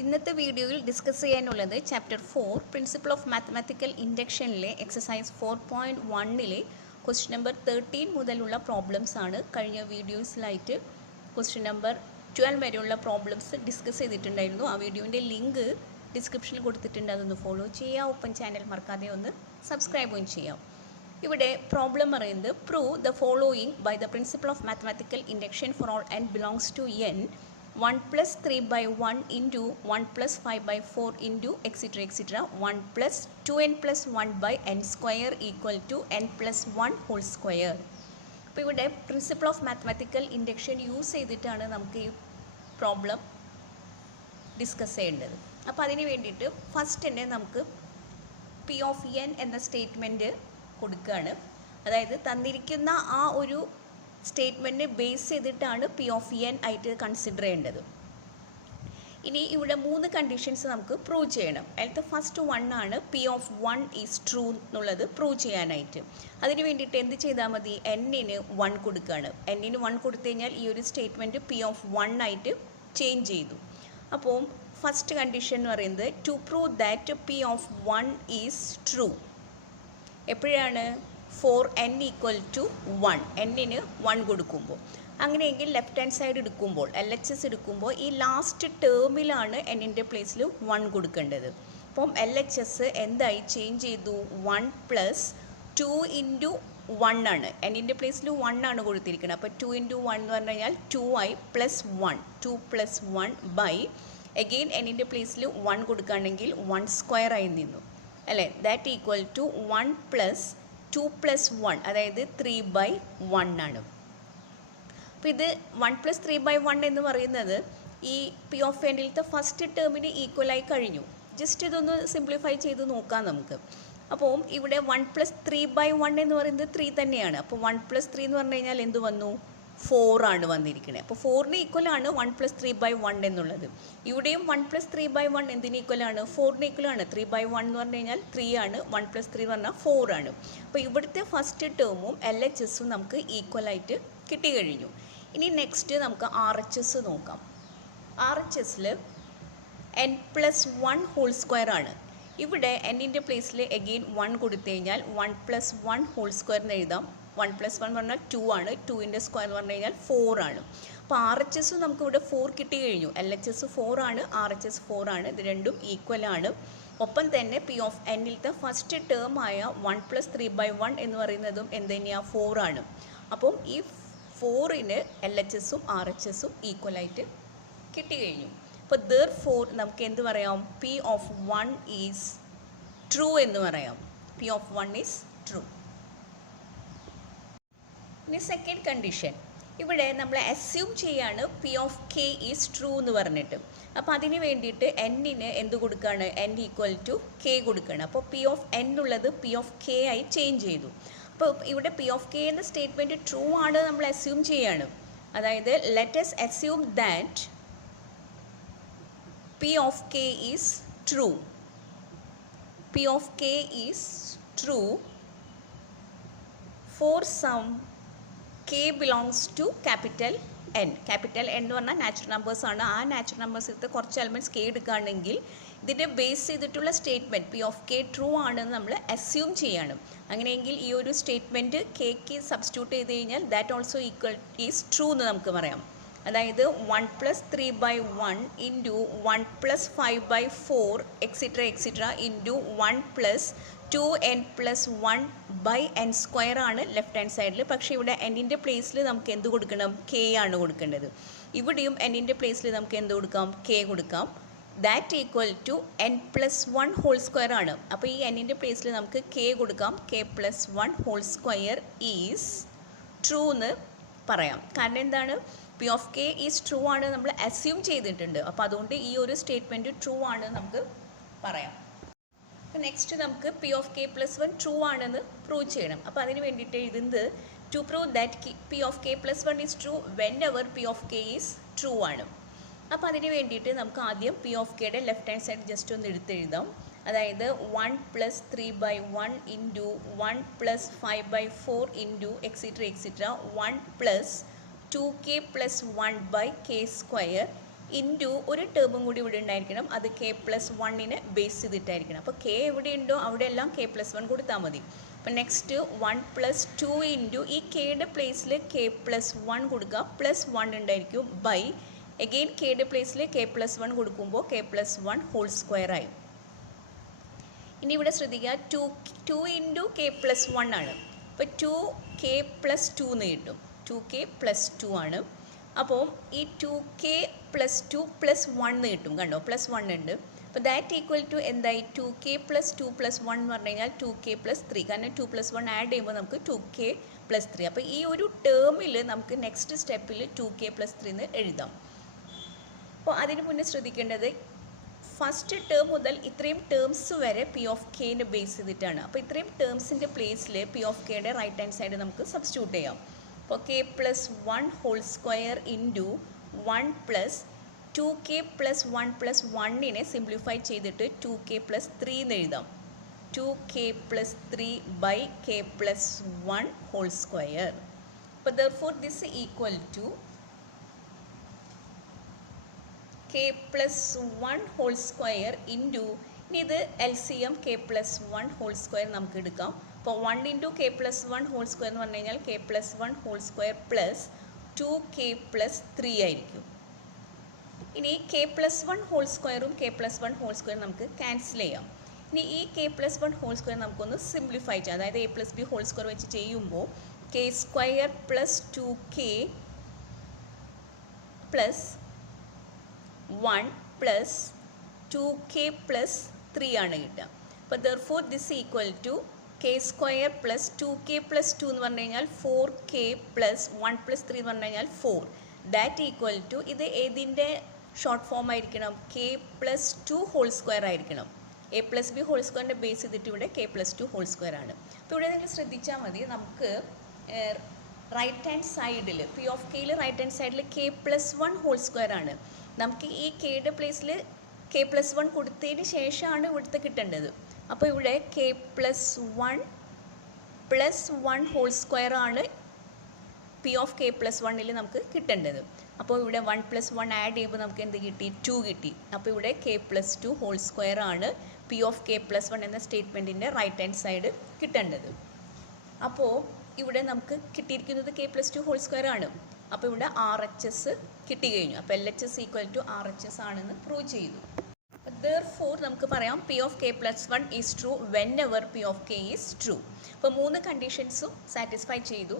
ഇന്നത്തെ വീഡിയോയിൽ ഡിസ്കസ് ചെയ്യാനുള്ളത് ചാപ്റ്റർ 4 പ്രിൻസിപ്പിൾ ഓഫ് മാത്തമാറ്റിക്കൽ ഇൻഡക്ഷനിലെ എക്സസൈസ് 4.1ലെ ക്വസ്റ്റ്യൻ നമ്പർ 13 മുതലുള്ള പ്രോബ്ലംസ് ആണ്. കഴിഞ്ഞ വീഡിയോസിലായിട്ട് ക്വസ്റ്റ്യൻ നമ്പർ 12 വരെയുള്ള പ്രോബ്ലംസ് ഡിസ്കസ് ചെയ്തിട്ടുണ്ടായിരുന്നു. ആ വീഡിയോൻ്റെ ലിങ്ക് ഡിസ്ക്രിപ്ഷനിൽ കൊടുത്തിട്ടുണ്ട്, അതൊന്ന് ഫോളോ ചെയ്യുക. ഓപ്പൺ ചാനൽ മറക്കാതെ ഒന്ന് സബ്സ്ക്രൈബും ചെയ്യാം. ഇവിടെ പ്രോബ്ലം പറയുന്നത് prove the following by the principle of mathematical induction for all n belongs to n 1 plus 3 by 1 into 1 plus 5 by 4 into etc. 1 plus 2n plus 1 by n square equal to n plus 1 whole square. അപ്പോൾ ഇവിടെ principle of mathematical induction use ചെയ്തിട്ടാണ് നമുക്ക് ഈ problem discuss ചെയ്യേണ്ടത്. അപ്പോൾ അതിന് വേണ്ടിയിട്ട് first തന്നെ നമുക്ക് പി ഓഫ് എൻ എന്ന സ്റ്റേറ്റ്മെൻറ്റ് കൊടുക്കുകയാണ്. അതായത് തന്നിരിക്കുന്ന ആ ഒരു സ്റ്റേറ്റ്മെൻറ്റ് ബേസ് ചെയ്തിട്ടാണ് പി ഓഫ് എൻ ആയിട്ട് കൺസിഡർ ചെയ്യേണ്ടത്. ഇനി ഇവിടെ 3 കണ്ടീഷൻസ് നമുക്ക് പ്രൂവ് ചെയ്യണം. അതിലത്തെ ഫസ്റ്റ് 1 ആണ് പി ഓഫ് 1 ഈസ് ട്രൂ എന്നുള്ളത് പ്രൂവ് ചെയ്യാനായിട്ട്. അതിന് വേണ്ടിയിട്ട് എന്ത് ചെയ്താൽ മതി? എന്നിന് 1 കൊടുക്കുകയാണ്. എന്നിന് 1 കൊടുത്തു കഴിഞ്ഞാൽ ഈ ഒരു സ്റ്റേറ്റ്മെൻറ്റ് പി ഓഫ് 1 ആയിട്ട് ചേഞ്ച് ചെയ്തു. അപ്പോൾ ഫസ്റ്റ് കണ്ടീഷൻ എന്ന് പറയുന്നത് to prove that P of 1 is true. എപ്പോഴാണ്? ഫോർ n ഈക്വൽ ടു 1, എന്നിന് 1 കൊടുക്കുമ്പോൾ. അങ്ങനെയെങ്കിൽ ലെഫ്റ്റ് ഹാൻഡ് സൈഡ് എടുക്കുമ്പോൾ LHS എടുക്കുമ്പോൾ ഈ ലാസ്റ്റ് ടേമിലാണ് എന്നിൻ്റെ പ്ലേസിൽ 1 കൊടുക്കേണ്ടത്. അപ്പം LHS എന്തായി ചേഞ്ച് ചെയ്തു? 1 പ്ലസ് 2 ഇൻറ്റു 1 ആണ്. എന്നിൻ്റെ പ്ലേസിൽ 1 ആണ് കൊടുത്തിരിക്കുന്നത്. അപ്പോൾ 2 ഇൻറ്റു 1 എന്ന് പറഞ്ഞു കഴിഞ്ഞാൽ 2 ആയി പ്ലസ് 1, 2 പ്ലസ് 1 ബൈ എഗെയിൻ എന്നിൻ്റെ പ്ലേസിൽ 1 കൊടുക്കുകയാണെങ്കിൽ 1 സ്ക്വയർ ആയി നിന്നു അല്ലേ. That equal to 1 plus 2 plus 1, അതായത് 3/1 ആണ്. അപ്പോൾ ഇത് 1 പ്ലസ് 3/1 എന്ന് പറയുന്നത് ഈ പി ഓഫ് എന്നിലത്തെ ഫസ്റ്റ് ടേമിന് ഈക്വലായി കഴിഞ്ഞു. ജസ്റ്റ് ഇതൊന്ന് സിംപ്ലിഫൈ ചെയ്ത് നോക്കാം നമുക്ക്. അപ്പോൾ ഇവിടെ 1 പ്ലസ് 3/1 എന്ന് പറയുന്നത് 3 തന്നെയാണ്. അപ്പോൾ 1 പ്ലസ് 3 എന്ന് പറഞ്ഞു കഴിഞ്ഞാൽ എന്ത് വന്നു? 4 ആണ് വന്നിരിക്കുന്നത്. അപ്പോൾ 4ന് ഈക്വലാണ് 1 പ്ലസ് 3/1 എന്നുള്ളത്. ഇവിടെയും 1 പ്ലസ് 3/1 എന്തിന് ഈക്വലാണ്? 4ന് ഈക്വലാണ്. 3/1 എന്ന് പറഞ്ഞു കഴിഞ്ഞാൽ 3 ആണ്. 1 പ്ലസ് 3 പറഞ്ഞാൽ 4 ആണ്. അപ്പോൾ ഇവിടുത്തെ ഫസ്റ്റ് ടേമും LHSും നമുക്ക് ഈക്വലായിട്ട് കിട്ടി കഴിഞ്ഞു. ഇനി നെക്സ്റ്റ് നമുക്ക് RHS നോക്കാം. RHSൽ n പ്ലസ് 1 ഹോൾ സ്ക്വയർ ആണ്. ഇവിടെ എന്നിൻ്റെ പ്ലേസിൽ എഗെയിൻ 1 കൊടുത്തു കഴിഞ്ഞാൽ 1 പ്ലസ് 1 ഹോൾ സ്ക്വയർ എന്ന് എഴുതാം. 1 പ്ലസ് 1 പറഞ്ഞാൽ 2 ആണ്. 2ൻ്റെ സ്ക്വയർ എന്ന് പറഞ്ഞു കഴിഞ്ഞാൽ 4 ആണ്. അപ്പോൾ RHS നമുക്കിവിടെ 4 കിട്ടി കഴിഞ്ഞു. LHS 4 ആണ്, RHS 4 ആണ്. ഇത് രണ്ടും ഈക്വലാണ്. ഒപ്പം തന്നെ പി ഓഫ് എന്നിലത്തെ ഫസ്റ്റ് ടേം ആയ 1 പ്ലസ് 3/1 എന്ന് പറയുന്നതും എന്ത് തന്നെയാണ്? 4 ആണ്. അപ്പം ഈ 4ന് LHSും RHSും ഈക്വലായിട്ട് കിട്ടി കഴിഞ്ഞു. അപ്പോൾ therefore നമുക്ക് എന്ത് പറയാം? പി ഓഫ് 1 ഈസ് ട്രൂ എന്ന് പറയാം. P of 1 is true. ഇനി സെക്കൻഡ് കണ്ടീഷൻ, ഇവിടെ നമ്മൾ അസ്യൂം ചെയ്യാണ് P of K is true എന്ന് പറഞ്ഞിട്ട്. അപ്പോൾ അതിന് വേണ്ടിയിട്ട് എന്നിന് എന്ത് കൊടുക്കുകയാണ്? n ഈക്വൽ ടു കെ കൊടുക്കുകയാണ്. അപ്പോൾ പി ഓഫ് n ഉള്ളത് പി ഓഫ് കെ ആയി ചേഞ്ച് ചെയ്തു. അപ്പോൾ ഇവിടെ പി ഓഫ് കെ എന്ന സ്റ്റേറ്റ്മെൻറ്റ് ട്രൂ ആണ് നമ്മൾ അസ്യൂം ചെയ്യാണ്. അതായത് let us assume that P of K is true. P of K is true for some k belongs to capital N. Capital N എന്ന് പറഞ്ഞാൽ നാച്ചുറൽ നമ്പേഴ്സ് ആണ്. ആ natural നമ്പേഴ്സിലത്തെ കുറച്ച് എലമെൻറ്റ്സ് k എടുക്കുകയാണെങ്കിൽ ഇതിൻ്റെ ബേസ് ചെയ്തിട്ടുള്ള statement P of K true ആണെന്ന് നമ്മൾ അസ്യൂം ചെയ്യാണ്. അങ്ങനെയെങ്കിൽ ഈ ഒരു സ്റ്റേറ്റ്മെൻറ്റ് കെക്ക് സബ്സ്റ്റിറ്റ്യൂട്ട് ചെയ്ത് കഴിഞ്ഞാൽ that also equal is true എന്ന് നമുക്ക് പറയാം. അതായത് 1 plus 3/1 into 1 plus 5/4 extra into 1 plus 2n plus 1 by n square ആണ് ലെഫ്റ്റ് ഹാൻഡ് സൈഡിൽ. പക്ഷേ ഇവിടെ എന്നിൻ്റെ പ്ലേസിൽ നമുക്ക് എന്ത് കൊടുക്കണം? കെ ആണ് കൊടുക്കേണ്ടത്. ഇവിടെയും എന്നിൻ്റെ പ്ലേസിൽ നമുക്ക് എന്ത് കൊടുക്കാം? കെ കൊടുക്കാം. That equal to n plus 1 whole square ആണ്. അപ്പോൾ ഈ എന്നിൻ്റെ പ്ലേസിൽ നമുക്ക് കെ കൊടുക്കാം. K plus 1 whole square is true എന്ന് പറയാം. കാരണം എന്താണ്? P of K is true ആണ് നമ്മൾ അസ്യൂം ചെയ്തിട്ടുണ്ട്. അപ്പോൾ അതുകൊണ്ട് ഈ ഒരു സ്റ്റേറ്റ്മെൻറ്റ് ട്രൂ ആണ് നമുക്ക് പറയാം. അപ്പോൾ നെക്സ്റ്റ് നമുക്ക് P of K plus 1 true ആണെന്ന് പ്രൂവ് ചെയ്യണം. അപ്പോൾ അതിന് വേണ്ടിയിട്ട് എഴുതുന്നത് to prove that P of K plus 1 is true when ever P of K is true ആണ്. അപ്പോൾ അതിന് വേണ്ടിയിട്ട് നമുക്ക് ആദ്യം പി ഓഫ് കെയുടെ ലെഫ്റ്റ് ഹാൻഡ് സൈഡ് ജസ്റ്റ് ഒന്ന് എടുത്തെഴുതാം. അതായത് 1 plus 3/1 into 1 plus 5/4 into extra 1 plus 2k plus 1 by k square into ഒരു ടേമും കൂടി ഇവിടെ ഉണ്ടായിരിക്കണം, അത് കെ പ്ലസ് വണ്ണിനെ ബേസ് ചെയ്തിട്ടായിരിക്കണം. അപ്പോൾ കെ എവിടെയുണ്ടോ അവിടെയെല്ലാം കെ പ്ലസ് വൺ കൊടുത്താൽ മതി. അപ്പോൾ നെക്സ്റ്റ് 1 + 2 ഇൻറ്റു ഈ കെയുടെ പ്ലേസിൽ കെ പ്ലസ് വൺ കൊടുക്കുക, പ്ലസ് വൺ ഉണ്ടായിരിക്കും ബൈ എഗെയിൻ കെയുടെ പ്ലേസിൽ കെ പ്ലസ് വൺ കൊടുക്കുമ്പോൾ K plus one whole square ആയി. ഇനി ഇവിടെ ശ്രദ്ധിക്കുക, 2 ഇൻറ്റു കെ പ്ലസ് വൺ ആണ്. അപ്പോൾ 2k + 2 എന്ന് കിട്ടും. 2k + 2 ആണ്. അപ്പോൾ ഈ 2k + 2 + 1 എന്ന് കിട്ടും. കണ്ടോ, പ്ലസ് 1 ഉണ്ട്. അപ്പോൾ ദാറ്റ് ഈക്വൽ ടു എന്തായി, 2k + 2 + 1 എന്ന് പറഞ്ഞു കഴിഞ്ഞാൽ 2k + 3. കാരണം 2 + 1 ആഡ് ചെയ്യുമ്പോൾ നമുക്ക് 2k + 3. അപ്പോൾ ഈ ഒരു ടേമിൽ നമുക്ക് നെക്സ്റ്റ് സ്റ്റെപ്പിൽ 2k + 3 എന്ന് എഴുതാം. അപ്പോൾ അതിന് മുന്നേ ശ്രദ്ധിക്കേണ്ടത് ഫസ്റ്റ് ടേം മുതൽ ഇത്രയും ടേംസ് വരെ പി ഓഫ് കെനെ ബേസ് ചെയ്തിട്ടാണ്. അപ്പോൾ ഇത്രയും ടേംസിൻ്റെ പ്ലേസിൽ പി ഓഫ് കെയുടെ റൈറ്റ് ഹാൻഡ് സൈഡ് നമുക്ക് സബ്സ്റ്റിറ്റ്യൂട്ട് ചെയ്യാം. അപ്പോൾ K plus one whole square into 1 + 2k + 1 + 1നെ സിംപ്ലിഫൈ ചെയ്തിട്ട് 2k + 3 എന്ന് എഴുതാം. 2k + 3 by k + 1 whole square. അപ്പോൾ therefore this equal to k + 1 whole square into, ഇനി ഇത് LCM k + 1 ഹോൾ സ്ക്വയർ നമുക്ക് എടുക്കാം. അപ്പോൾ 1 ഇൻറ്റു k + 1 ഹോൾ സ്ക്വയർ എന്ന് പറഞ്ഞു കഴിഞ്ഞാൽ k + 1 whole square plus 2k + 3 ആയിരിക്കും. ഇനി k + 1 ഹോൾ സ്ക്വയറും k + 1 ഹോൾ സ്ക്വയർ നമുക്ക് ക്യാൻസൽ ചെയ്യാം. ഇനി ഈ k + 1 ഹോൾ സ്ക്വയർ നമുക്കൊന്ന് സിംപ്ലിഫൈ ചെയ്യാം. അതായത് a + b ഹോൾ സ്ക്വയർ വെച്ച് ചെയ്യുമ്പോൾ k² + 2k + 1 + 2k + 3 ആണ് കിട്ടുക. അപ്പോൾ therefore this equal to k² + 2k + 2 എന്ന് പറഞ്ഞു കഴിഞ്ഞാൽ 4k + 1 + 3 എന്ന് പറഞ്ഞു കഴിഞ്ഞാൽ 4. ദാറ്റ് ഈക്വൽ ടു, ഇത് ഏതിൻ്റെ ഷോർട്ട് ഫോം ആയിരിക്കണം, k + 2 ഹോൾ സ്ക്വയർ ആയിരിക്കണം. a + b ഹോൾ സ്ക്വയറിൻ്റെ ബേസ് ചെയ്തിട്ട് ഇവിടെ k + 2 ഹോൾ സ്ക്വയർ ആണ്. അപ്പോൾ ഇവിടെ നിങ്ങൾ ശ്രദ്ധിച്ചാൽ മതി, നമുക്ക് റൈറ്റ് ഹാൻഡ് സൈഡിൽ പി ഓഫ് കെയിൽ റൈറ്റ് ഹാൻഡ് സൈഡിൽ k + 1 ഹോൾ സ്ക്വയർ ആണ്. നമുക്ക് ഈ കെയുടെ പ്ലേസിൽ k + 1 കൊടുത്തതിന് ശേഷമാണ് ഇവിടുത്തെ കിട്ടേണ്ടത്. അപ്പോൾ ഇവിടെ k + 1 ഹോൾ സ്ക്വയർ ആണ് പി ഓഫ് k + 1ൽ നമുക്ക് കിട്ടേണ്ടത്. അപ്പോൾ ഇവിടെ 1 + 1 ആഡ് ചെയ്യുമ്പോൾ നമുക്ക് എന്ത് കിട്ടി, 2 കിട്ടി. അപ്പോൾ ഇവിടെ k + 2 ഹോൾ സ്ക്വയർ ആണ് പി ഓഫ് k + 1 എന്ന സ്റ്റേറ്റ്മെൻറ്റിൻ്റെ റൈറ്റ് ഹാൻഡ് സൈഡ് കിട്ടേണ്ടത്. അപ്പോൾ ഇവിടെ നമുക്ക് കിട്ടിയിരിക്കുന്നത് k + 2 ഹോൾ സ്ക്വയർ ആണ്. അപ്പോൾ ഇവിടെ RHS കിട്ടി കഴിഞ്ഞു. അപ്പോൾ LHS ഈക്വൽ ടു RHS ആണെന്ന് പ്രൂവ് ചെയ്തു. therefore നമുക്ക് പറയാം P of k + 1 is true whenever P of k is true. അപ്പോൾ 3 കണ്ടീഷൻസും സാറ്റിസ്ഫൈ ചെയ്തു.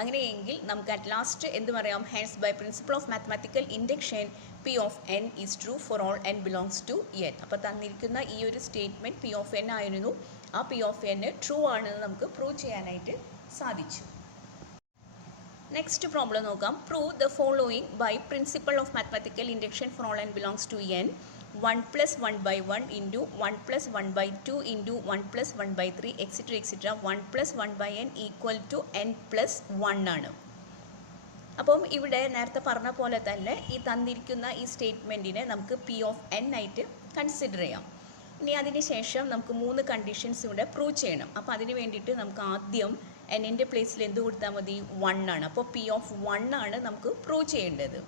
അങ്ങനെയെങ്കിൽ നമുക്ക് അറ്റ് ലാസ്റ്റ് എന്ത് പറയാം, hence by principle of mathematical induction P of n is true for all n belongs to n. അപ്പോൾ തന്നിരിക്കുന്ന ഈ ഒരു സ്റ്റേറ്റ്മെൻറ്റ് P of n ആയിരുന്നു. ആ P of n ട്രൂ ആണെന്ന് നമുക്ക് പ്രൂവ് ചെയ്യാനായിട്ട് സാധിച്ചു. നെക്സ്റ്റ് പ്രോബ്ലം നോക്കാം. Prove the following by principle of mathematical induction for all n belongs to n. 1 + 1/1 into 1 + 1/2 into 1 + 1/3 extra extra 1 + 1/n equal to n + 1 ആണ്. അപ്പം ഇവിടെ നേരത്തെ പറഞ്ഞ പോലെ തന്നെ ഈ തന്നിരിക്കുന്ന ഈ സ്റ്റേറ്റ്മെൻറ്റിനെ നമുക്ക് P of n ആയിട്ട് കൺസിഡർ ചെയ്യാം. ഇനി അതിന് ശേഷം നമുക്ക് 3 കണ്ടീഷൻസ് ഇവിടെ പ്രൂവ് ചെയ്യണം. അപ്പോൾ അതിന് വേണ്ടിയിട്ട് നമുക്ക് ആദ്യം n-ൻ്റെ പ്ലേസിൽ എന്ത് കൊടുത്താൽ മതി, 1 ആണ്. അപ്പോൾ P of 1 ആണ് നമുക്ക് പ്രൂവ് ചെയ്യേണ്ടത്.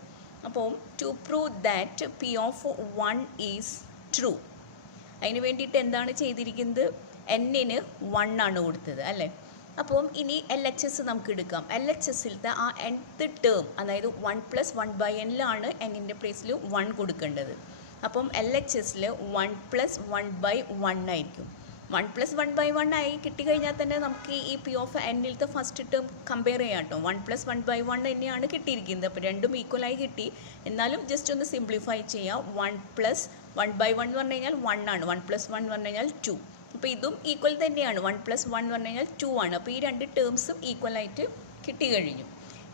അപ്പോൾ to prove that P of 1 is true, അതിന് വേണ്ടിയിട്ട് എന്താണ് ചെയ്തിരിക്കുന്നത്, n-ന് 1 ആണ് കൊടുത്തത് അല്ലേ. അപ്പം ഇനി LHS നമുക്ക് എടുക്കാം. LHSിലത്തെ ആ nth ടേം, അതായത് 1 + 1/n-ലാണ് n-ൻ്റെ പ്ലേസിൽ 1 കൊടുക്കേണ്ടത്. അപ്പം LHSൽ 1 + 1/1 ആയിരിക്കും. 1 + 1/1 ആയി കിട്ടിക്കഴിഞ്ഞാൽ തന്നെ നമുക്ക് ഈ P of n-ലത്തെ ഫസ്റ്റ് ടേം കമ്പയർ ചെയ്യാം കേട്ടോ. 1 + 1/1 തന്നെയാണ് കിട്ടിയിരിക്കുന്നത്. അപ്പോൾ രണ്ടും ഈക്വലായി കിട്ടി. എന്നാലും ജസ്റ്റ് ഒന്ന് സിംപ്ലിഫൈ ചെയ്യാം. 1 + 1/1 എന്ന് പറഞ്ഞു കഴിഞ്ഞാൽ 1 ആണ്. 1 + 1 എന്ന് പറഞ്ഞു കഴിഞ്ഞാൽ 2. അപ്പോൾ ഇതും ഈക്വൽ തന്നെയാണ്. 1 + 1 എന്ന് പറഞ്ഞു കഴിഞ്ഞാൽ 2 ആണ്. അപ്പോൾ ഈ രണ്ട് ടേംസും ഈക്വലായിട്ട് കിട്ടി കഴിഞ്ഞു.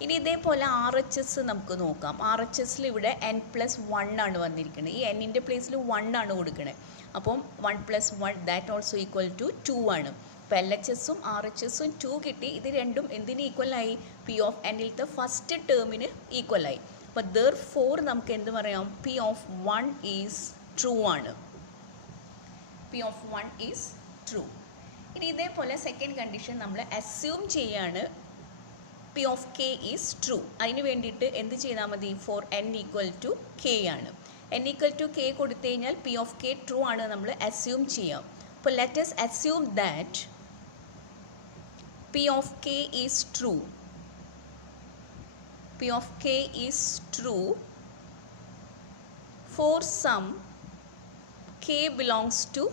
ഇനി ഇതേപോലെ RHS നമുക്ക് നോക്കാം. RHSൽ ഇവിടെ n + 1 ആണ് വന്നിരിക്കുന്നത്. ഈ n-ൻ്റെ പ്ലേസിൽ 1 ആണ് കൊടുക്കുന്നത്. അപ്പം 1 + 1 ദാറ്റ് ഓൾസോ ഈക്വൽ ടു 2 ആണ്. അപ്പോൾ LHSും RHSും 2 കിട്ടി. ഇത് രണ്ടും എന്തിന് ഈക്വലായി, P of n-ലത്തെ ഫസ്റ്റ് ടേമിന് ഈക്വലായി. അപ്പോൾ therefore നമുക്ക് എന്ത് പറയാം, P of 1 ഈസ് ട്രൂ ആണ്. P of 1 is true. ഇനി ഇതേപോലെ സെക്കൻഡ് കണ്ടീഷൻ നമ്മൾ അസ്യൂം ചെയ്യാണ് P of K is true. അതിന് വേണ്ടിയിട്ട് എന്ത് ചെയ്താൽ മതി? For N equal to K ആണ്. എൻ ഈക്വൽ ടു കെ കൊടുത്തു കഴിഞ്ഞാൽ പി ഓഫ് കെ ട്രൂ ആണ് നമ്മൾ അസ്യൂം ചെയ്യാം. അപ്പോൾ let us assume that P of K is true. P of K is true for some K belongs to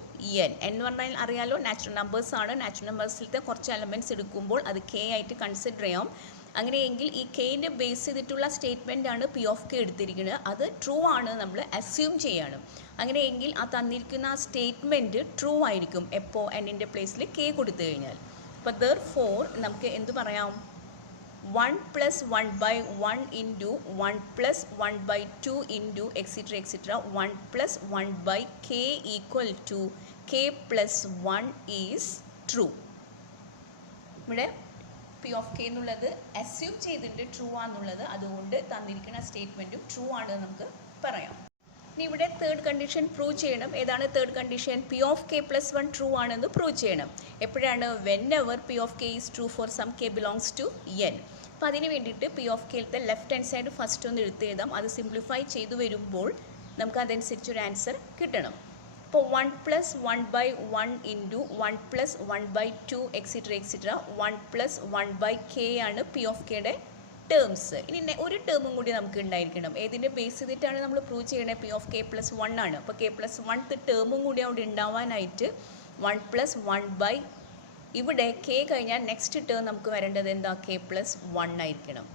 N. എന്ന് പറഞ്ഞാൽ അറിയാലോ, നാച്ചുറൽ നമ്പേഴ്സ് ആണ്. നാച്ചുറൽ നമ്പേഴ്സിലത്തെ കുറച്ച് എലമെൻറ്റ്സ് എടുക്കുമ്പോൾ അത് കെ ആയിട്ട് കൺസിഡർ ചെയ്യാം. അങ്ങനെയെങ്കിൽ ഈ കെയിൻ്റെ ബേസ് ചെയ്തിട്ടുള്ള സ്റ്റേറ്റ്മെൻ്റ് ആണ് പി ഓഫ് കെ എടുത്തിരിക്കുന്നത്. അത് ട്രൂ ആണ് നമ്മൾ അസ്യൂം ചെയ്യണം. അങ്ങനെയെങ്കിൽ ആ തന്നിരിക്കുന്ന ആ സ്റ്റേറ്റ്മെൻറ്റ് ട്രൂ ആയിരിക്കും എപ്പോൾ എന്നിൻ്റെ പ്ലേസിൽ കെ കൊടുത്തു കഴിഞ്ഞാൽ. അപ്പോൾ therefore നമുക്ക് എന്ത് പറയാം? 1 plus 1 by 1 into 1 plus 1 by 2 into etc etc 1 plus 1 by k equal to k plus 1 is true. ഇവിടെ പി ഓഫ് കെ എന്നുള്ളത് അസ്യൂം ചെയ്തിട്ട് ട്രൂ ആണെന്നുള്ളത്, അതുകൊണ്ട് തന്നിരിക്കുന്ന സ്റ്റേറ്റ്മെൻറ്റും ട്രൂ ആണ് നമുക്ക് പറയാം. ഇനി ഇവിടെ തേർഡ് കണ്ടീഷൻ പ്രൂവ് ചെയ്യണം. ഏതാണ് third condition? P of K plus 1 true ആണെന്ന് പ്രൂവ് ചെയ്യണം. എപ്പോഴാണ്? When ever P of K is true for some K belongs to N. അപ്പോൾ അതിന് വേണ്ടിയിട്ട് പി ഓഫ് കെയിലത്തെ ലെഫ്റ്റ് ഹാൻഡ് സൈഡ് ഫസ്റ്റ് ഒന്ന് എടുത്ത് എഴുതാം. അത് സിംപ്ലിഫൈ ചെയ്തു വരുമ്പോൾ നമുക്ക് അതനുസരിച്ചൊരു ആൻസർ കിട്ടണം. അപ്പോൾ 1 plus 1 by 1 into 1 plus 1 by 2 extra extra 1 plus 1 by K ആണ് പി ഓഫ് കെയുടെ ടേംസ്. ഇനി ഒരു ടേമും കൂടി നമുക്ക് ഉണ്ടായിരിക്കണം. ഏതിൻ്റെ ബേസ് ചെയ്തിട്ടാണ് നമ്മൾ പ്രൂവ് ചെയ്യണത്? പി ഓഫ് കെ പ്ലസ് 1 ആണ്. അപ്പോൾ കെ പ്ലസ് 1 ടേമും കൂടി അവിടെ ഉണ്ടാവാനായിട്ട് 1 പ്ലസ് 1 ബൈ ഇവിടെ കെ കഴിഞ്ഞാൽ നെക്സ്റ്റ് ടേം നമുക്ക് വരേണ്ടത് എന്താ? കെ പ്ലസ് 1 ആയിരിക്കണം.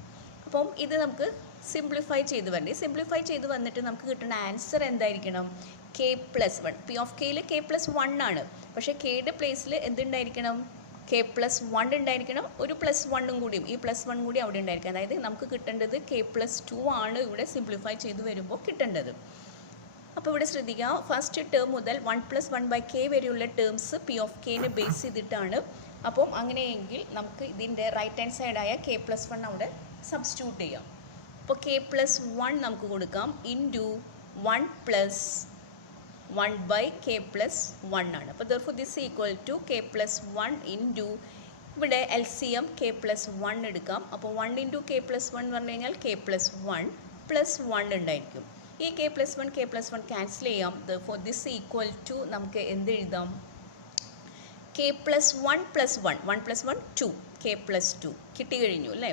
അപ്പം ഇത് നമുക്ക് സിംപ്ലിഫൈ ചെയ്ത് വരണ്ടേ. സിംപ്ലിഫൈ ചെയ്ത് വന്നിട്ട് നമുക്ക് കിട്ടുന്ന ആൻസർ എന്തായിരിക്കണം? K plus 1. പി ഓഫ് കെയിൽ കെ പ്ലസ് 1 ആണ്. പക്ഷേ കെയുടെ പ്ലേസിൽ എന്തുണ്ടായിരിക്കണം? കെ പ്ലസ് 1 ഉണ്ടായിരിക്കണം. ഒരു പ്ലസ് 1ഉം കൂടിയും ഈ പ്ലസ് 1 കൂടി അവിടെ ഉണ്ടായിരിക്കും. അതായത് നമുക്ക് കിട്ടേണ്ടത് കെ പ്ലസ് 2 ആണ് ഇവിടെ സിംപ്ലിഫൈ ചെയ്ത് വരുമ്പോൾ കിട്ടേണ്ടത്. അപ്പോൾ ഇവിടെ ശ്രദ്ധിക്കുക, ഫസ്റ്റ് ടേം മുതൽ 1 പ്ലസ് 1 ബൈ കെ വരെയുള്ള terms P of Kene base ചെയ്തിട്ടാണ്. അപ്പം അങ്ങനെയെങ്കിൽ നമുക്ക് ഇതിൻ്റെ റൈറ്റ് ഹാൻഡ് സൈഡായ കെ പ്ലസ് 1 അവിടെ സബ്സ്റ്റിറ്റ്യൂട്ട് ചെയ്യാം. അപ്പോൾ കെ പ്ലസ് 1 നമുക്ക് കൊടുക്കാം into 1 plus 1 by K plus 1 ആണ്. അപ്പോൾ therefore this equal to K plus 1 into ഇവിടെ L C M K plus 1 എടുക്കാം. അപ്പോൾ 1 ഇൻറ്റു കെ പ്ലസ് 1 എന്ന് പറഞ്ഞു കഴിഞ്ഞാൽ കെ പ്ലസ് 1 പ്ലസ് 1 ഉണ്ടായിരിക്കും. ഈ കെ പ്ലസ് 1 ക്യാൻസൽ ചെയ്യാം. therefore this equal to നമുക്ക് എന്ത് എഴുതാം? K plus 1 plus 1 1 plus 1 2 K plus 2 കിട്ടി കഴിഞ്ഞു അല്ലേ?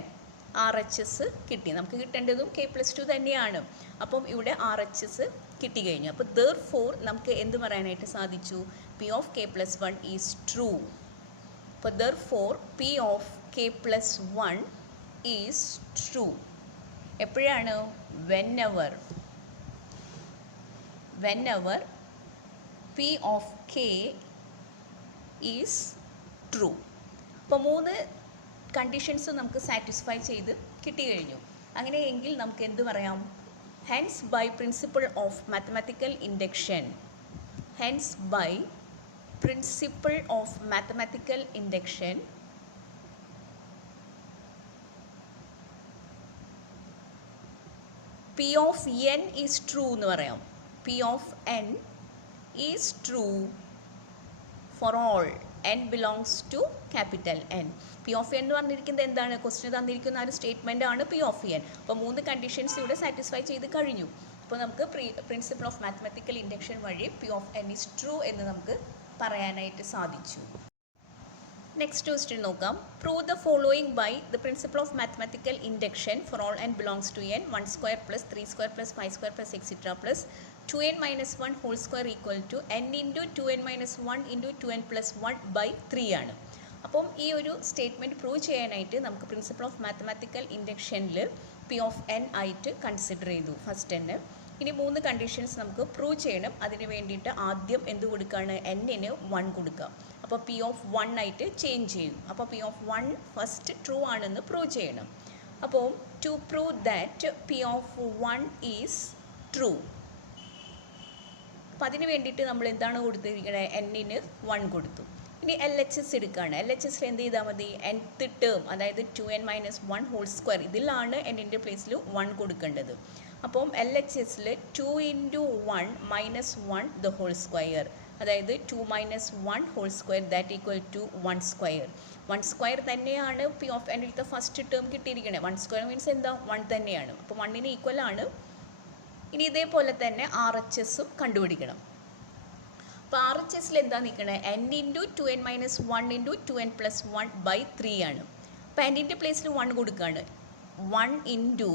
ആർ എച്ച് എസ് കിട്ടി. നമുക്ക് കിട്ടേണ്ടതും കെ പ്ലസ് 2 തന്നെയാണ്. അപ്പം ഇവിടെ ആർ എച്ച് എസ് കിട്ടി കഴിഞ്ഞു. അപ്പോൾ therefore നമുക്ക് എന്ത് പറയാനായിട്ട് സാധിച്ചു? P of K plus 1 is true. അപ്പോൾ therefore P of K plus 1 is true. എപ്പോഴാണ്? whenever P of K is true. അപ്പോൾ 3 കണ്ടീഷൻസ് നമുക്ക് സാറ്റിസ്ഫൈ ചെയ്ത് കിട്ടി കഴിഞ്ഞു. അങ്ങനെയെങ്കിൽ നമുക്ക് എന്ത് പറയാം? hence by principle of mathematical induction P of n is true എന്ന് പറയാം. P of n is true for all n belongs to capital N. P of n എന്ന് പറഞ്ഞിരിക്കുന്നത് എന്താണ്? ക്വസ്റ്റ്യൻ തന്നിരിക്കുന്ന ഒരു സ്റ്റേറ്റ്മെൻ്റ് ആണ് P of n. അപ്പോൾ 3 conditions ഇവിടെ സാറ്റിസ്ഫൈ ചെയ്ത് കഴിഞ്ഞു. അപ്പോൾ നമുക്ക് പ്രിൻസിപ്പിൾ ഓഫ് മാത്തമാറ്റിക്കൽ ഇൻഡക്ഷൻ വഴി P of n is true എന്ന് നമുക്ക് പറയാനായിട്ട് സാധിച്ചു. നെക്സ്റ്റ് ക്വസ്റ്റ്യൻ നോക്കാം. Prove the following by the principle of mathematical induction for all n belongs to n 1 square plus 3 square plus 5 square plus extra plus 2n minus 1 whole square equal to n into 2n minus 1 into 2n plus 1 by 3 ആണ്. അപ്പം ഈ ഒരു statement prove ചെയ്യാനായിട്ട് നമുക്ക് principle of mathematical ഇൻഡക്ഷനിൽ P of n ആയിട്ട് consider ചെയ്തു first n. ഇനി 3 കണ്ടീഷൻസ് നമുക്ക് പ്രൂവ് ചെയ്യണം. അതിന് വേണ്ടിയിട്ട് ആദ്യം എന്ത് കൊടുക്കുകയാണ്? n-ന് 1 കൊടുക്കുക. അപ്പോൾ P of 1 ആയിട്ട് ചേഞ്ച് ചെയ്യും. അപ്പോൾ P of 1 ഫസ്റ്റ് ട്രൂ ആണെന്ന് പ്രൂവ് ചെയ്യണം. അപ്പോൾ to prove that P of 1 is true, അപ്പോൾ അതിന് വേണ്ടിയിട്ട് നമ്മൾ എന്താണ് കൊടുത്തിരിക്കുന്നത്? n-ന് 1 കൊടുത്തു. ഇനി എൽ എച്ച് എസ് എടുക്കുകയാണ്. എൽ എച്ച് എസിൽ എന്ത് ചെയ്താൽ മതി? nth ടേം, അതായത് 2n മൈനസ് 1 ഹോൾ സ്ക്വയർ, ഇതിലാണ് n-ൻ്റെ പ്ലേസിൽ 1 കൊടുക്കേണ്ടത്. അപ്പം എൽ എച്ച് എസിൽ 2 into 1 minus 1 the whole square, അതായത് 2 minus 1 whole square that equal to 1 square. 1 square തന്നെയാണ് പി ഓഫ് എൻ്റെ ഫസ്റ്റ് ടേം കിട്ടിയിരിക്കുന്നത്. 1 സ്ക്വയർ മീൻസ് എന്താ, 1 തന്നെയാണ്. അപ്പോൾ 1 ഈക്വൽ ആണ്. ഇനി ഇതേപോലെ തന്നെ ആർ എച്ച് എസും കണ്ടുപിടിക്കണം. അപ്പോൾ ആർ എച്ച് എസിൽ എന്താ നിൽക്കണേ, N into 2n minus 1 into 2n plus 1 by 3 ആണ്. അപ്പോൾ എന്നിൻ്റെ പ്ലേസിൽ 1 കൊടുക്കുകയാണ്. 1 ഇൻറ്റു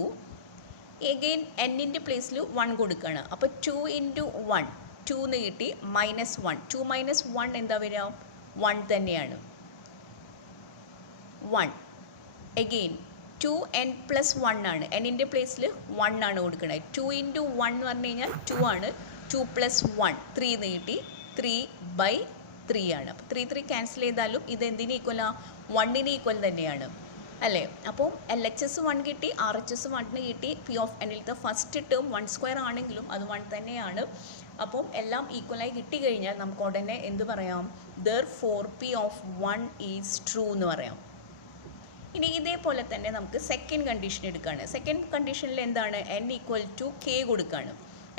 എഗെയിൻ എന്നിൻ്റെ പ്ലേസിൽ 1 കൊടുക്കുകയാണ്. അപ്പോൾ 2 ഇൻറ്റു 1 2 എന്ന് കിട്ടി, മൈനസ് 1 2 മൈനസ് 1 എന്താ വരിക, 1 തന്നെയാണ്. 1 എഗെയിൻ 2n പ്ലസ് 1 ആണ്. എന്നിൻ്റെ പ്ലേസിൽ 1 ആണ് കൊടുക്കുന്നത്. 2 ഇൻറ്റു 1 എന്ന് പറഞ്ഞു കഴിഞ്ഞാൽ 2 ആണ്. 2 പ്ലസ് 1 3 എന്ന് കിട്ടി, 3 ബൈ 3 ആണ്. അപ്പോൾ 3 ക്യാൻസൽ ചെയ്താലും ഇത് എന്തിന് ഈക്വലാണ്, 1 ഈക്വൽ തന്നെയാണ് അല്ലേ. അപ്പോൾ എൽ എച്ച് എസ് 1 കിട്ടി, ആർ എച്ച് എസ് 1 കിട്ടി. പി ഓഫ് എന്നിലത്തെ ഫസ്റ്റ് ടേം 1 സ്ക്വയർ ആണെങ്കിലും അത് 1 തന്നെയാണ്. അപ്പം എല്ലാം ഈക്വലായി കിട്ടിക്കഴിഞ്ഞാൽ നമുക്ക് ഉടനെ എന്ത് പറയാം, therefore P of 1 is true എന്ന് പറയാം. ഇനി ഇതേപോലെ തന്നെ നമുക്ക് സെക്കൻഡ് കണ്ടീഷൻ എടുക്കുകയാണ്. സെക്കൻഡ് കണ്ടീഷനിൽ എന്താണ്, n ഈക്വൽ ടു കെ കൊടുക്കുകയാണ്.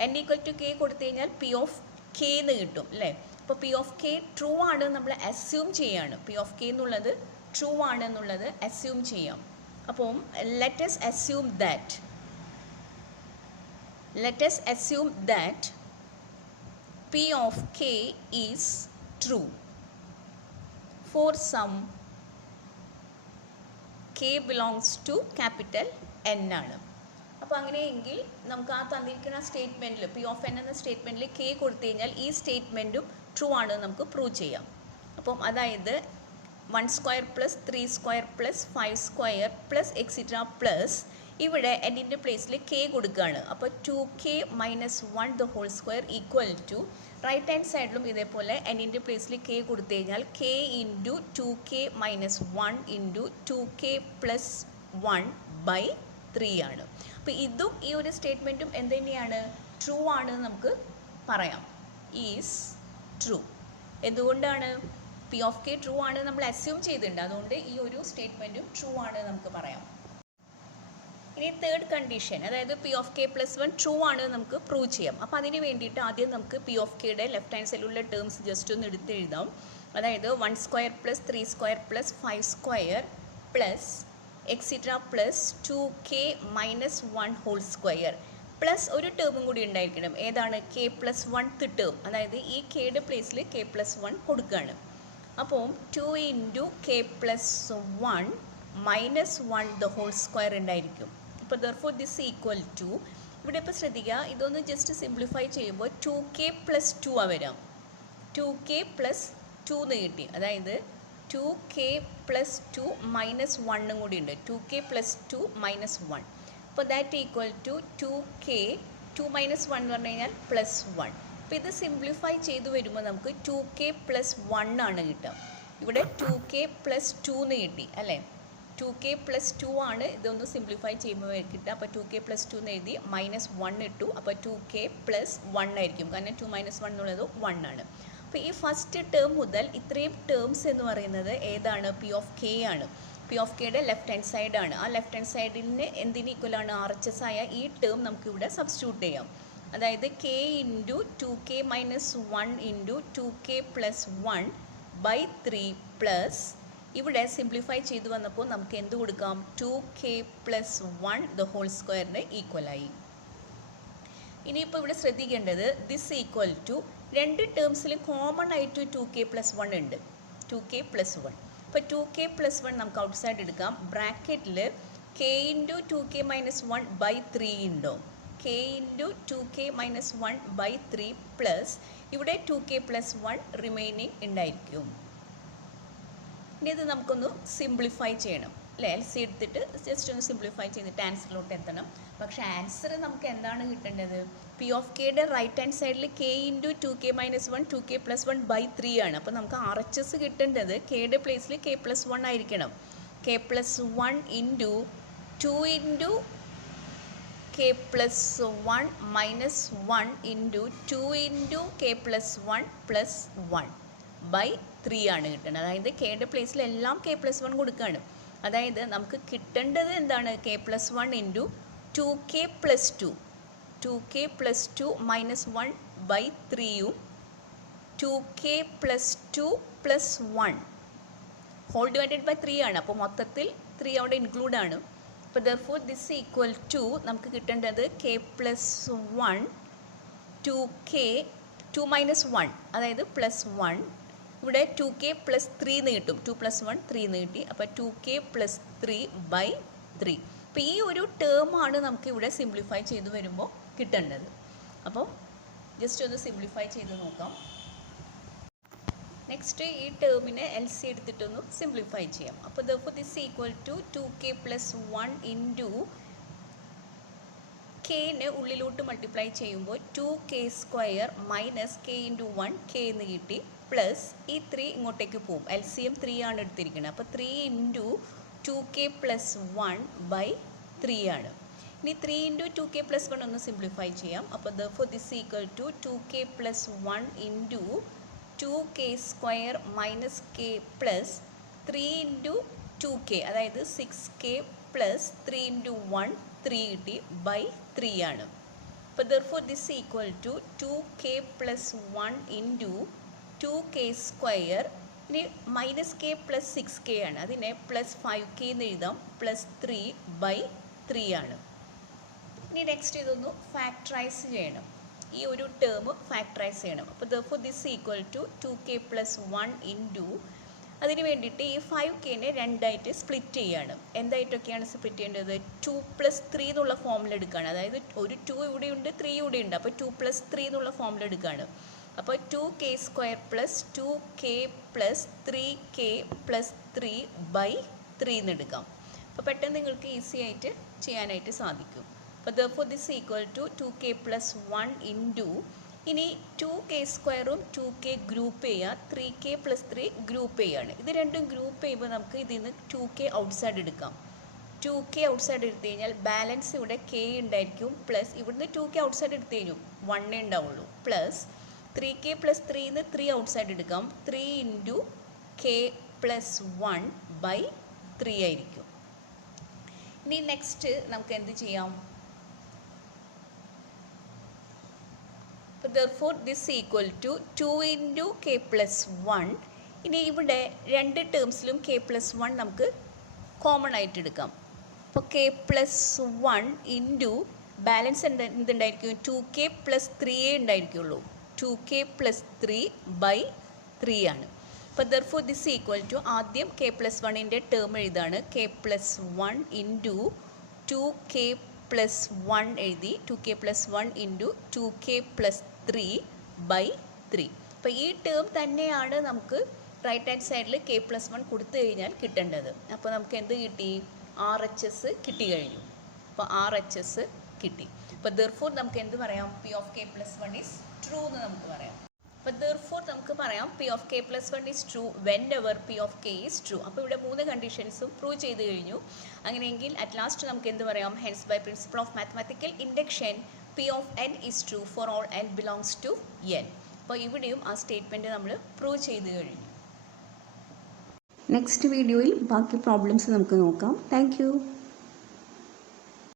n ഈക്വൽ ടു കെ കൊടുത്തു കഴിഞ്ഞാൽ പി ഓഫ് കെ എന്ന് കിട്ടും അല്ലേ. അപ്പോൾ പി ഓഫ് കെ ട്രൂ ആണ് നമ്മൾ അസ്യൂം ചെയ്യാണ്. പി ഓഫ് കെ എന്നുള്ളത് ട്രൂ ആണ് എന്നുള്ളത് അസ്യൂം ചെയ്യാം. അപ്പം let us assume that P of k is true for some k belongs to capital N ആണ്. അപ്പോൾ അങ്ങനെയെങ്കിൽ നമുക്ക് ആ തന്നിരിക്കുന്ന സ്റ്റേറ്റ്മെൻറ്റിൽ പി ഓഫ് എൻ എന്ന സ്റ്റേറ്റ്മെൻറ്റിൽ കെ കൊടുത്തു കഴിഞ്ഞാൽ ഈ സ്റ്റേറ്റ്മെൻറ്റും ട്രൂ ആണ് നമുക്ക് പ്രൂവ് ചെയ്യാം. അപ്പം അതായത് 1 square plus 3 square plus 5 square plus extra plus ഇവിടെ എന്നിൻ്റെ പ്ലേസിൽ കെ കൊടുക്കുകയാണ്. അപ്പോൾ 2k minus 1 the whole square equal to right hand സൈഡിലും ഇതേപോലെ എന്നിൻ്റെ പ്ലേസിൽ കെ കൊടുത്തു കഴിഞ്ഞാൽ k into 2k minus 1 into 2k plus 1 by 3 ആണ്. അപ്പോൾ ഇതും ഈ ഒരു സ്റ്റേറ്റ്മെൻറ്റും എന്ത് തന്നെയാണ്, ട്രൂ ആണ് നമുക്ക് പറയാം, ഈസ് ട്രൂ. എന്തുകൊണ്ടാണ്, പി ഓഫ് കെ ട്രൂ ആണ് നമ്മൾ അസ്യൂം ചെയ്തിട്ടുണ്ട്, അതുകൊണ്ട് ഈ ഒരു സ്റ്റേറ്റ്മെൻറ്റും ട്രൂ ആണ് നമുക്ക് പറയാം. ഇനി തേർഡ് കണ്ടീഷൻ, അതായത് p of K plus 1 true ആണ് നമുക്ക് പ്രൂവ് ചെയ്യാം. അപ്പോൾ അതിന് വേണ്ടിയിട്ട് ആദ്യം നമുക്ക് പി ഓഫ് കെയുടെ ലെഫ്റ്റ് ഹാൻഡ് സൈഡിലുള്ള ടേംസ് ജസ്റ്റ് ഒന്ന് എടുത്ത് എഴുതാം. അതായത് 1 square plus 3 square plus 5 square plus extra plus 2k minus 1 whole square plus ഒരു ടേമും കൂടി ഉണ്ടായിരിക്കണം. ഏതാണ്, കെ പ്ലസ് 1th ടേം. അതായത് ഈ കെയുടെ പ്ലേസിൽ കെ പ്ലസ് 1 കൊടുക്കുകയാണ്. അപ്പോൾ 2 into k plus 1 minus 1 the whole square ഉണ്ടായിരിക്കും. അപ്പോൾ therefore this ഈക്വൽ ടു, ഇവിടെ ഇപ്പോൾ ശ്രദ്ധിക്കുക, ഇതൊന്ന് ജസ്റ്റ് സിംപ്ലിഫൈ ചെയ്യുമ്പോൾ 2k പ്ലസ് 2 ആ വരാം. 2k പ്ലസ് 2 എന്ന് കിട്ടി. അതായത് 2k പ്ലസ് 2 മൈനസ് 1 കൂടി ഉണ്ട്. 2k plus 2 minus 1. അപ്പോൾ that equal to 2k 2 minus 1 എന്ന് പറഞ്ഞു കഴിഞ്ഞാൽ പ്ലസ് 1. അപ്പോൾ ഇത് സിംപ്ലിഫൈ ചെയ്ത് വരുമ്പോൾ നമുക്ക് 2k പ്ലസ് 1 ആണ് കിട്ടുക. ഇവിടെ 2k പ്ലസ് 2 എന്ന് കിട്ടി അല്ലേ. 2k പ്ലസ് 2 ആണ് ഇതൊന്ന് സിംപ്ലിഫൈ ചെയ്യുമ്പോൾ കിട്ടുക. അപ്പോൾ 2k പ്ലസ് 2 എന്ന് എഴുതി മൈനസ് 1 ഇട്ടു. അപ്പോൾ 2k പ്ലസ് 1 ആയിരിക്കും, കാരണം 2 മൈനസ് 1 എന്നുള്ളത് 1 ആണ്. അപ്പോൾ ഈ ഫസ്റ്റ് ടേം മുതൽ ഇത്രയും ടേംസ് എന്ന് പറയുന്നത് ഏതാണ്, പി ഓഫ് കെ ആണ്. പി ഓഫ് കെയുടെ ലെഫ്റ്റ് ഹാൻഡ് സൈഡാണ്. ആ ലെഫ്റ്റ് ഹാൻഡ് സൈഡിന് എന്തിന് ഈക്വലാണ്, ആർ എച്ച് എസ് ആയ ഈ ടേം നമുക്കിവിടെ സബ്സ്റ്റിറ്റ്യൂട്ട് ചെയ്യാം. അതായത് k into 2k minus 1 into 2k plus 1 by 3 plus ഇവിടെ സിംപ്ലിഫൈ ചെയ്തു വന്നപ്പോൾ നമുക്ക് എന്ത് കൊടുക്കാം, 2k പ്ലസ് 1 ദ ഹോൾ സ്ക്വയറിന് ഈക്വലായി. ഇനിയിപ്പോൾ ഇവിടെ ശ്രദ്ധിക്കേണ്ടത് ദിസ് ഈക്വൽ ടു രണ്ട് ടേംസിലും കോമൺ ആയിട്ട് 2k പ്ലസ് 1 ഉണ്ട്. 2k plus 1. അപ്പോൾ 2k പ്ലസ് 1 നമുക്ക് ഔട്ട് സൈഡ് എടുക്കാം. ബ്രാക്കറ്റിൽ k into 2k minus 1 by 3 ഉണ്ടോ, k into 2k minus 1 by 3 plus ഇവിടെ 2k പ്ലസ് 1 റിമൈനിങ് ഉണ്ടായിരിക്കും. ഇനി ഇത് നമുക്കൊന്ന് സിംപ്ലിഫൈ ചെയ്യണം അല്ലേ. എൽ സി എടുത്തിട്ട് ജസ്റ്റ് ഒന്ന് സിംപ്ലിഫൈ ചെയ്തിട്ട് ആൻസറിലോട്ട് എത്തണം. പക്ഷേ ആൻസർ നമുക്ക് എന്താണ് കിട്ടേണ്ടത്, പി ഓഫ് കെയുടെ റൈറ്റ് ഹാൻഡ് സൈഡിൽ k into 2k minus 1 2k plus 1 by 3 ആണ്. അപ്പോൾ നമുക്ക് ആർ എച്ച് എസ് കിട്ടേണ്ടത് കെയുടെ പ്ലേസിൽ k പ്ലസ് 1 ആയിരിക്കണം. k plus 1 into 2 into k plus 1 minus 1 into 2 into k plus 1 plus 1 by 3 ആണ് കിട്ടുന്നത്. അതായത് കെയുടെ പ്ലേസിൽ എല്ലാം k പ്ലസ് 1 കൊടുക്കുകയാണ്. അതായത് നമുക്ക് കിട്ടേണ്ടത് എന്താണ്, k plus 1 into 2k plus 2. 2k plus 2 minus 1 by 3യും 2k plus 2 plus 1 whole divided by 3 ആണ്. അപ്പോൾ മൊത്തത്തിൽ 3 അവിടെ ഇൻക്ലൂഡ് ആണ്. അപ്പോൾ therefore this is equal to നമുക്ക് കിട്ടേണ്ടത് k plus 1 2k 2 minus 1 അതായത് പ്ലസ് 1. ഇവിടെ 2k plus 3 എന്ന് കിട്ടും. 2 plus 1 3 എന്ന് കിട്ടി. അപ്പോൾ 2k plus 3 by 3. അപ്പോൾ ഈ ഒരു ടേമാണ് നമുക്ക് ഇവിടെ സിംപ്ലിഫൈ ചെയ്ത് വരുമ്പോൾ കിട്ടേണ്ടത്. അപ്പോൾ ജസ്റ്റ് ഒന്ന് സിംപ്ലിഫൈ ചെയ്ത് നോക്കാം. നെക്സ്റ്റ് ഈ ടേമിനെ എൽ സി എടുത്തിട്ടൊന്ന് സിംപ്ലിഫൈ ചെയ്യാം. അപ്പോൾ therefore this is equal to 2k plus 1 into കെനെ ഉള്ളിലോട്ട് മൾട്ടിപ്ലൈ ചെയ്യുമ്പോൾ 2k square minus k into 1 k എന്ന് കിട്ടി പ്ലസ് ഈ 3 ഇങ്ങോട്ടേക്ക് പോകും. എൽ സി എം 3 ആണ് എടുത്തിരിക്കുന്നത്. അപ്പോൾ 3 ഇൻറ്റു 2k പ്ലസ് 1 ബൈ 3 ആണ്. ഇനി 3 ഇൻറ്റു 2k പ്ലസ് 1 ഒന്ന് സിംപ്ലിഫൈ ചെയ്യാം. അപ്പോൾ therefore this is equal to 2k plus 1 into 2k square minus k plus 3 into 2k അതായത് 6k പ്ലസ് 3 ഇൻറ്റു 1 3 കിട്ടി ബൈ 3 ആണ്. അപ്പോൾ therefore this is equal to 2k plus 1 into 2k square ഇനി minus k plus 6k ആണ്. അതിനെ plus 5k എന്ന് എഴുതാം plus 3 by 3 ആണ്. ഇനി നെക്സ്റ്റ് ഇതൊന്ന് ഫാക്ടറൈസ് ചെയ്യണം. ഈ ഒരു ടേം ഫാക്ടറൈസ് ചെയ്യണം. അപ്പോൾ therefore this is equal to 2k plus 1 into അതിന് വേണ്ടിയിട്ട് ഈ 5kനെ രണ്ടായിട്ട് സ്പ്ലിറ്റ് ചെയ്യുകയാണ്. എന്തായിട്ടൊക്കെയാണ് സ്പ്ലിറ്റ് ചെയ്യേണ്ടത്? 2 പ്ലസ് 3 എന്നുള്ള ഫോമിൽ എടുക്കുകയാണ്. അതായത് ഒരു 2 ഇവിടെയുണ്ട് 3 ഇവിടെ ഉണ്ട്. അപ്പോൾ 2 പ്ലസ് 3 എന്നുള്ള ഫോമിൽ എടുക്കുകയാണ്. അപ്പോൾ 2k square plus 2k plus 3k plus 3 by 3 എന്ന് എടുക്കാം. അപ്പോൾ പെട്ടെന്ന് നിങ്ങൾക്ക് ഈസി ആയിട്ട് ചെയ്യാനായിട്ട് സാധിക്കും. അപ്പോൾ therefore this is equal to 2k plus 1 into ഇനി 2k സ്ക്വയറും 2k ഗ്രൂപ്പ് ചെയ്യുക 3k പ്ലസ് 3 ഗ്രൂപ്പ് ചെയ്യുകയാണ്. ഇത് രണ്ടും ഗ്രൂപ്പ് ചെയ്യുമ്പോൾ നമുക്ക് ഇതിൽ നിന്ന് 2k ഔട്ട്സൈഡ് എടുക്കാം. 2k ഔട്ട്സൈഡ് എടുത്തു കഴിഞ്ഞാൽ ബാലൻസ് ഇവിടെ k ഉണ്ടായിരിക്കും പ്ലസ് ഇവിടുന്ന് 2k ഔട്ട്സൈഡ് എടുത്തു കഴിഞ്ഞു 1 ഉണ്ടാവുള്ളൂ പ്ലസ് 3k പ്ലസ് 3ന്ന് 3 ഔട്ട്സൈഡ് എടുക്കാം 3 ഇൻറ്റു k പ്ലസ് 1 ബൈ 3 ആയിരിക്കും. ഇനി നെക്സ്റ്റ് നമുക്ക് എന്ത് ചെയ്യാം? therefore this is equal to 2 into k plus 1. ഇനി ഇവിടെ രണ്ട് ടേംസിലും k plus 1 നമുക്ക് കോമൺ ആയിട്ട് എടുക്കാം. അപ്പോൾ k plus 1 ഇൻറ്റു ബാലൻസ് എന്തുണ്ടായിരിക്കും? 2k പ്ലസ് 3 ഉണ്ടായിരിക്കുള്ളൂ. 2k പ്ലസ് 3 ബൈ 3 ആണ്. അപ്പോൾ therefore this is equal to ആദ്യം k plus 1ൻ്റെ ടേം എഴുതാണ്. k plus 1 into 2k plus 1 എഴുതി 2k plus 1 into 2k plus 3 by 3. അപ്പോൾ ഈ ടേം തന്നെയാണ് നമുക്ക് റൈറ്റ് ഹാൻഡ് സൈഡിൽ k പ്ലസ് 1 കൊടുത്തു കഴിഞ്ഞാൽ കിട്ടേണ്ടത്. അപ്പോൾ നമുക്ക് എന്ത് കിട്ടി? RHS കിട്ടി കഴിഞ്ഞു. അപ്പോൾ RHS കിട്ടി. അപ്പോൾ therefore നമുക്ക് എന്ത് പറയാം? P of k plus 1 is true എന്ന് നമുക്ക് പറയാം. അപ്പോൾ therefore നമുക്ക് പറയാം P of k plus 1 is true whenever P of k is true. അപ്പോൾ ഇവിടെ 3 കണ്ടീഷൻസും പ്രൂവ് ചെയ്ത് കഴിഞ്ഞു. അങ്ങനെയെങ്കിൽ അറ്റ് ലാസ്റ്റ് നമുക്ക് എന്ത് പറയാം? Hence by principle of mathematical induction P of n is true for all n belongs to n. അപ്പോൾ ഇവിടെയും ആ സ്റ്റേറ്റ്മെൻറ്റ് നമ്മൾ പ്രൂവ് ചെയ്ത് കഴിഞ്ഞു. നെക്സ്റ്റ് വീഡിയോയിൽ ബാക്കി പ്രോബ്ലംസ് നമുക്ക് നോക്കാം. Thank you.